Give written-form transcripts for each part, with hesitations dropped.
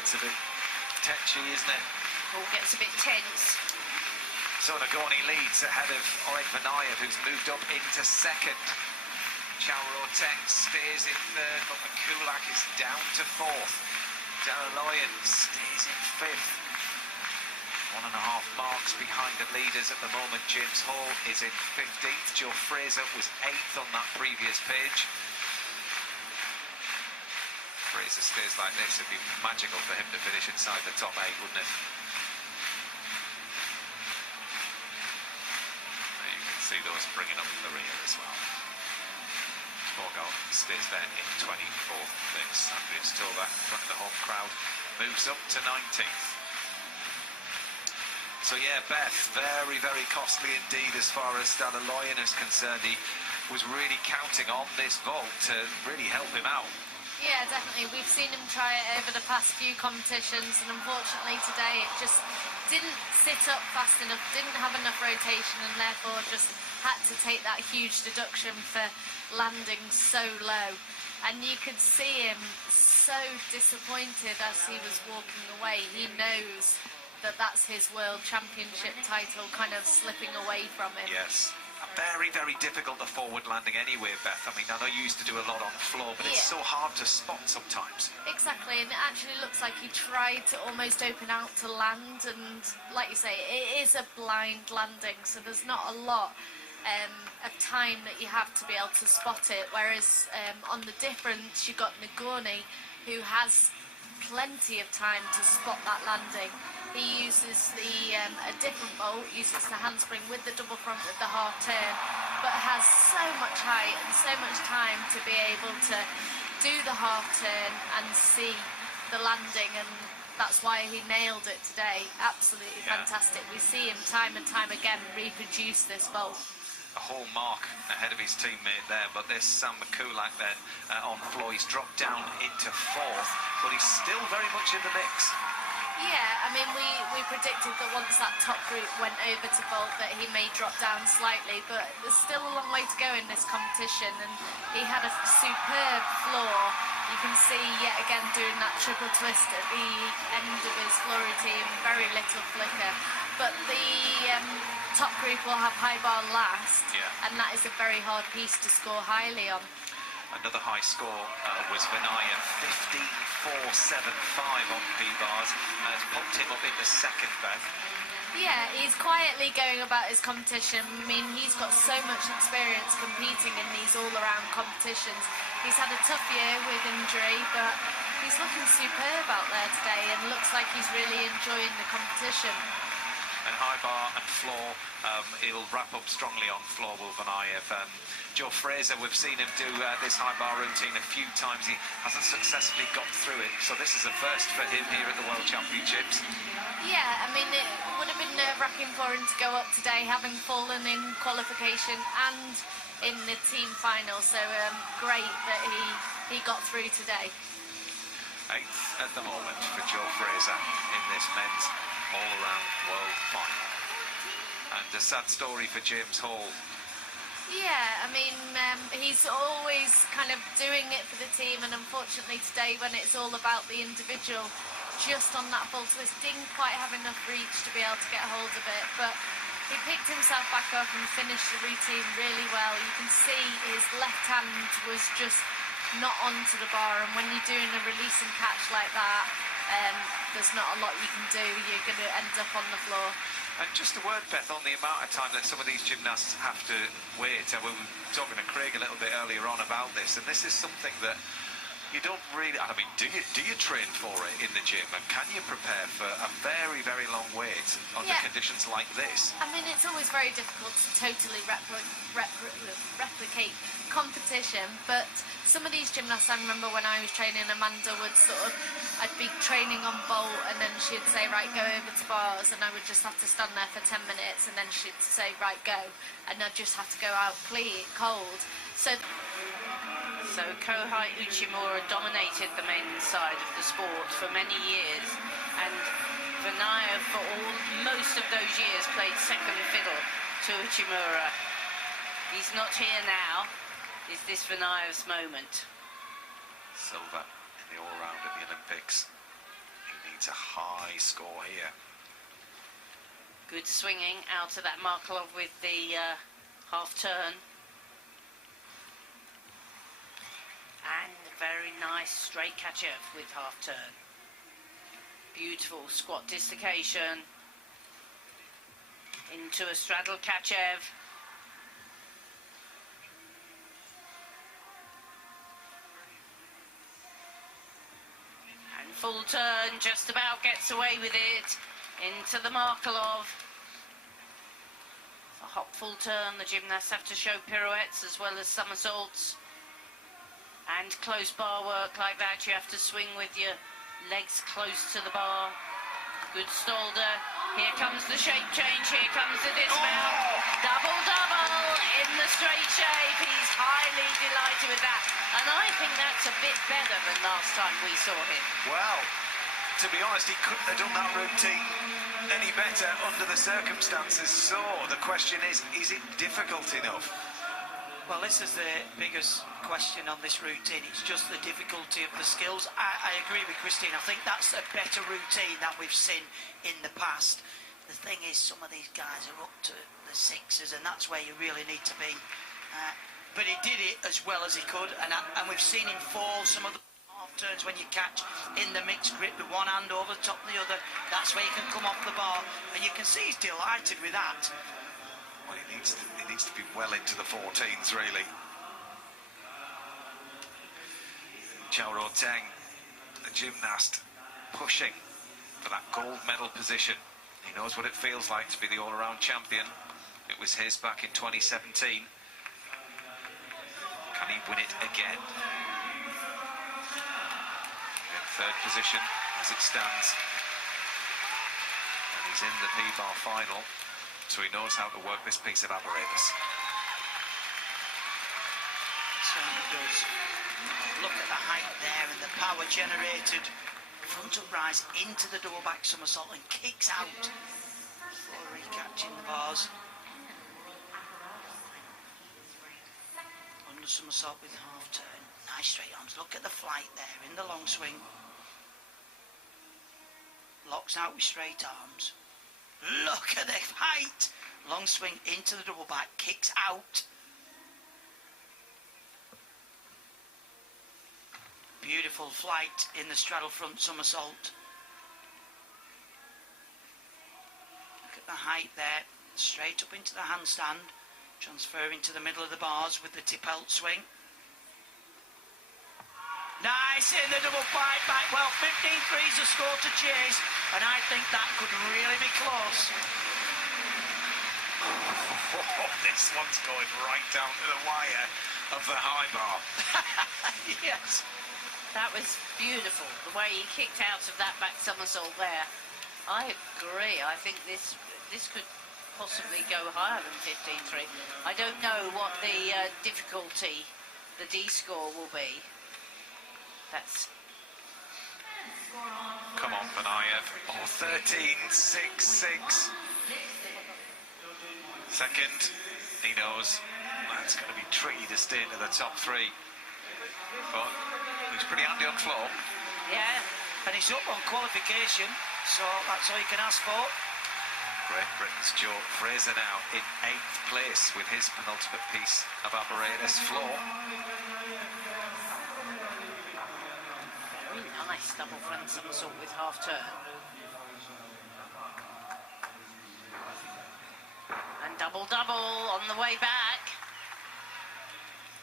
It's a bit tetchy, isn't it? All gets a bit tense. So Nagorny leads ahead of Oleg Vanayev, who's moved up into second. Chaoroteng stays in third, but Mikulak is down to fourth. Dalaloyan stays in fifth. 1.5 marks behind the leaders at the moment. James Hall is in 15th. Joe Frazer was 8th on that previous page. Frazer stays like this, it'd be magical for him to finish inside the top 8, wouldn't it? See those bringing up the rear as well. Borgel stays there in 24th place. Andreas Tova in front of the home crowd moves up to 19th. So yeah, Beth, very, very costly indeed as far as Dalaloyan is concerned. He was really counting on this vault to really help him out. Yeah, definitely. We've seen him try it over the past few competitions, and unfortunately today it just didn't sit up fast enough, didn't have enough rotation, and therefore just had to take that huge deduction for landing so low. And you could see him so disappointed as he was walking away. He knows that that's his world championship title kind of slipping away from him. Yes. Very, very difficult, the forward landing anyway, Beth. I mean, I know you used to do a lot on the floor, but it's so hard to spot sometimes. Exactly, and it actually looks like he tried to almost open out to land, and like you say, it is a blind landing, so there's not a lot of time that you have to be able to spot it, whereas on the difference, you've got Nagorny, who has plenty of time to spot that landing. He uses a different bolt, uses the handspring with the double front with the half turn, but has so much height and so much time to be able to do the half turn and see the landing, and that's why he nailed it today. Absolutely fantastic. We see him time and time again reproduce this bolt. A whole mark ahead of his teammate there, but there's Sam Mikulak then on floor. He's dropped down into fourth, but he's still very much in the mix. Yeah, I mean, we predicted that once that top group went over to vault that he may drop down slightly, but there's still a long way to go in this competition, and he had a superb floor. You can see yet again doing that triple twist at the end of his floor routine, very little flicker. But the top group will have high bar last, and that is a very hard piece to score highly on. Another high score was Vanayev, 15.475 on P-bars. Has popped him up into second, Beth. Yeah, he's quietly going about his competition. I mean, he's got so much experience competing in these all-around competitions. He's had a tough year with injury, but he's looking superb out there today and looks like he's really enjoying the competition. And high bar and floor, he'll wrap up strongly on floor, will Vanayev. Joe Frazer, we've seen him do this high bar routine a few times. He hasn't successfully got through it, so this is a first for him here at the World Championships. Yeah, I mean, it would have been nerve-wracking for him to go up today, having fallen in qualification and in the team final, so great that he got through today. 8th at the moment for Joe Frazer in this men's all-around world final. And a sad story for James Hall. Yeah, I mean, he's always kind of doing it for the team, and unfortunately today, when it's all about the individual, just on that full twist, didn't quite have enough reach to be able to get hold of it, but he picked himself back up and finished the routine really well. You can see his left hand was just not onto the bar, and when you're doing a release and catch like that, there's not a lot you can do. You're going to end up on the floor. And just a word, Beth, on the amount of time that some of these gymnasts have to wait. We were talking to Craig a little bit earlier on about this, and this is something that you don't really, I mean, do you train for it in the gym, and can you prepare for a very, very long wait under conditions like this? I mean, it's always very difficult to totally replicate competition, but some of these gymnasts, I remember when I was training, Amanda would I'd be training on bolt, and then she'd say, right, go over to bars, and I would just have to stand there for 10 minutes, and then she'd say, right, go, and I'd just have to go out cold. So Kohai Uchimura dominated the men's side of the sport for many years, and Vanayev for most of those years played second fiddle to Uchimura. He's not here now. Is this Vanayev's moment? Silver in the all-round at the Olympics in needs a high score here. Good swinging out of that Markelov with the half turn. And very nice straight Kachev with half turn. Beautiful squat dislocation. Into a straddle Kachev. And full turn, just about gets away with it. Into the Markelov. A hop full turn, the gymnasts have to show pirouettes as well as somersaults. And close bar work like that, you have to swing with your legs close to the bar. Good Stalder. Here comes the shape change, here comes the dismount. Double, double in the straight shape. He's highly delighted with that. And I think that's a bit better than last time we saw him. Well, to be honest, he couldn't have done that routine any better under the circumstances. So the question is it difficult enough? Well, this is the biggest question on this routine. It's just the difficulty of the skills. I agree with Christine. I think that's a better routine than we've seen in the past. The thing is, some of these guys are up to the sixes, and that's where you really need to be. But he did it as well as he could, and we've seen him fall some of the half turns when you catch in the mixed grip with one hand over the top of the other. That's where you can come off the bar, and you can see he's delighted with that. Well, he needs to be well into the 14s, really. Chao Teng, the gymnast, pushing for that gold medal position. He knows what it feels like to be the all-around champion. It was his back in 2017. Can he win it again? In third position as it stands. And he's in the P-bar final, so he knows how to work this piece of apparatus. Certainly does. Look at the height there and the power generated. Frontal rise into the double back somersault and kicks out before recatching the bars. Under somersault with half turn. Nice straight arms. Look at the flight there in the long swing. Locks out with straight arms. Look at the height. Long swing into the double back. Kicks out. Beautiful flight in the straddle front somersault. Look at the height there. Straight up into the handstand. Transferring to the middle of the bars with the tip-out swing. Nice in the double fight back. Well, 15-3's a score to chase, and I think that could really be close. This one's going right down to the wire of the high bar. Yes. That was beautiful, the way he kicked out of that back somersault there. I agree. I think this could possibly go higher than 15-3. I don't know what the difficulty, the D score will be. That's... Come on, Vanayev. Oh, 13-6-6. Second, he knows that's going to be tricky to stay into the top three. But he's pretty handy on floor. Yeah. And he's up on qualification, so that's all you can ask for. Great Britain's Joe Frazer now in 8th place with his penultimate piece of apparatus, floor. Very nice double front somersault with half turn. And double on the way back.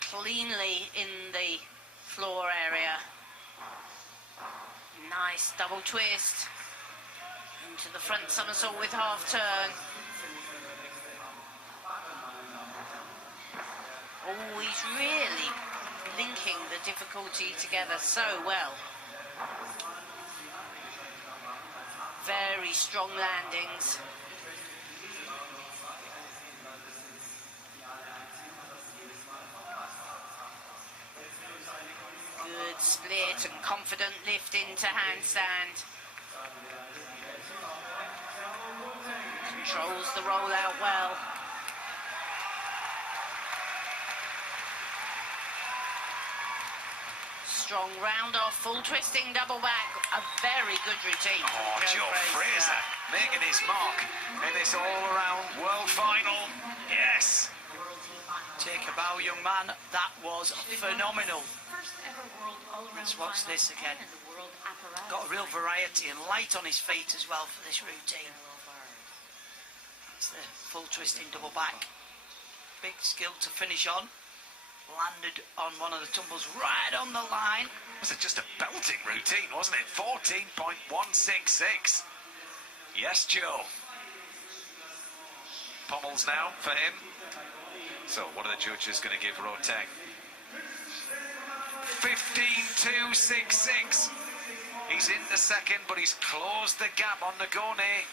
Cleanly in the floor area. Nice double twist. Into the front somersault with half turn. Oh, he's really linking the difficulty together so well. Very strong landings. Good split and confident lift into handstand. Controls the rollout well. Strong round off, full twisting double back. A very good routine. Oh, from Joe Frazer making his mark in this all-around world final. Yes. Take a bow, young man. That was phenomenal. Let's watch this again. Got a real variety and light on his feet as well for this routine. That's the full twisting double back. Big skill to finish on. Landed on one of the tumbles right on the line. Was it just a belting routine, wasn't it? 14.166. Yes, Joe. Pommels now for him. So, what are the judges going to give Roteng? 15.266. He's in the second, but he's closed the gap on Nagone.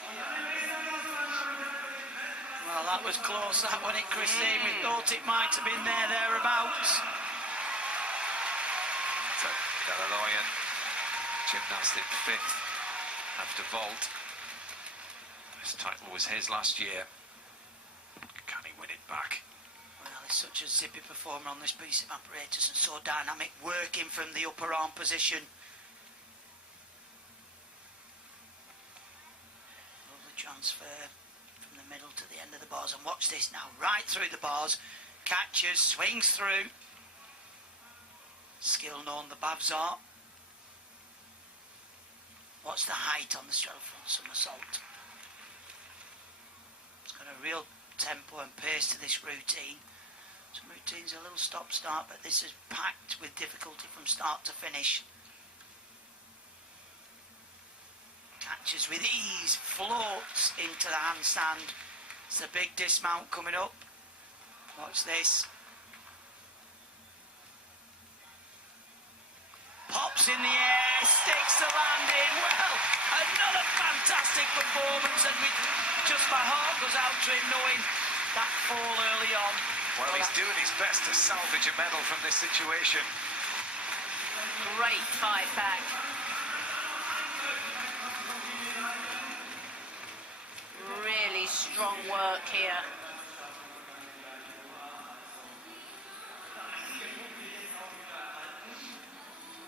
Well, that was close, that one, Christine. We thought it might have been thereabouts. So, Galaloyan, gymnastic fifth after vault. This title was his last year. Can he win it back? Well, he's such a zippy performer on this piece of apparatus and so dynamic, working from the upper arm position. Lovely transfer from the middle to the end of the bars, and watch this now, right through the bars, catches, swings through. Skill known the Babs are. Watch the height on the straddle front somersault. It's got a real tempo and pace to this routine. Some routines are a little stop-start, but this is packed with difficulty from start to finish. Catches with ease, floats into the handstand. It's a big dismount coming up. Watch this. Pops in the air, sticks the landing. Well, another fantastic performance, and just my heart goes out to him knowing that fall early on. Well, he's doing his best to salvage a medal from this situation. Great fight back. Really strong work here.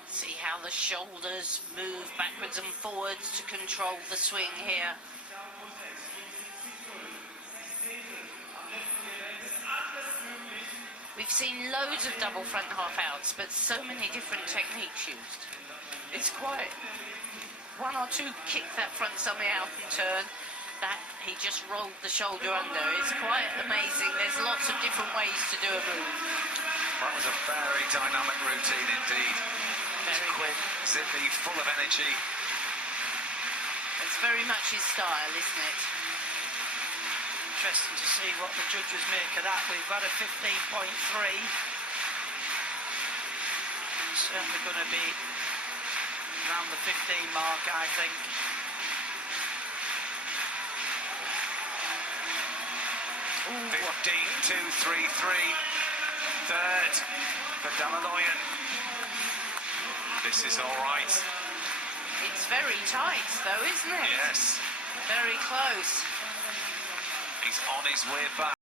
See how the shoulders move backwards and forwards to control the swing here. We've seen loads of double front half outs, but so many different techniques used. It's quite... One or two kick that front summy out and turn. That he just rolled the shoulder under. It's quite amazing. There's lots of different ways to do a move. That was a very dynamic routine indeed. Very quick, zippy, full of energy. It's very much his style, isn't it? Interesting to see what the judges make of that. We've had a 15.3. Certainly going to be around the 15 mark, I think. Ooh. 15.233. Third for Galaloyan. This is all right. It's very tight, though, isn't it? Yes. Very close. He's on his way back.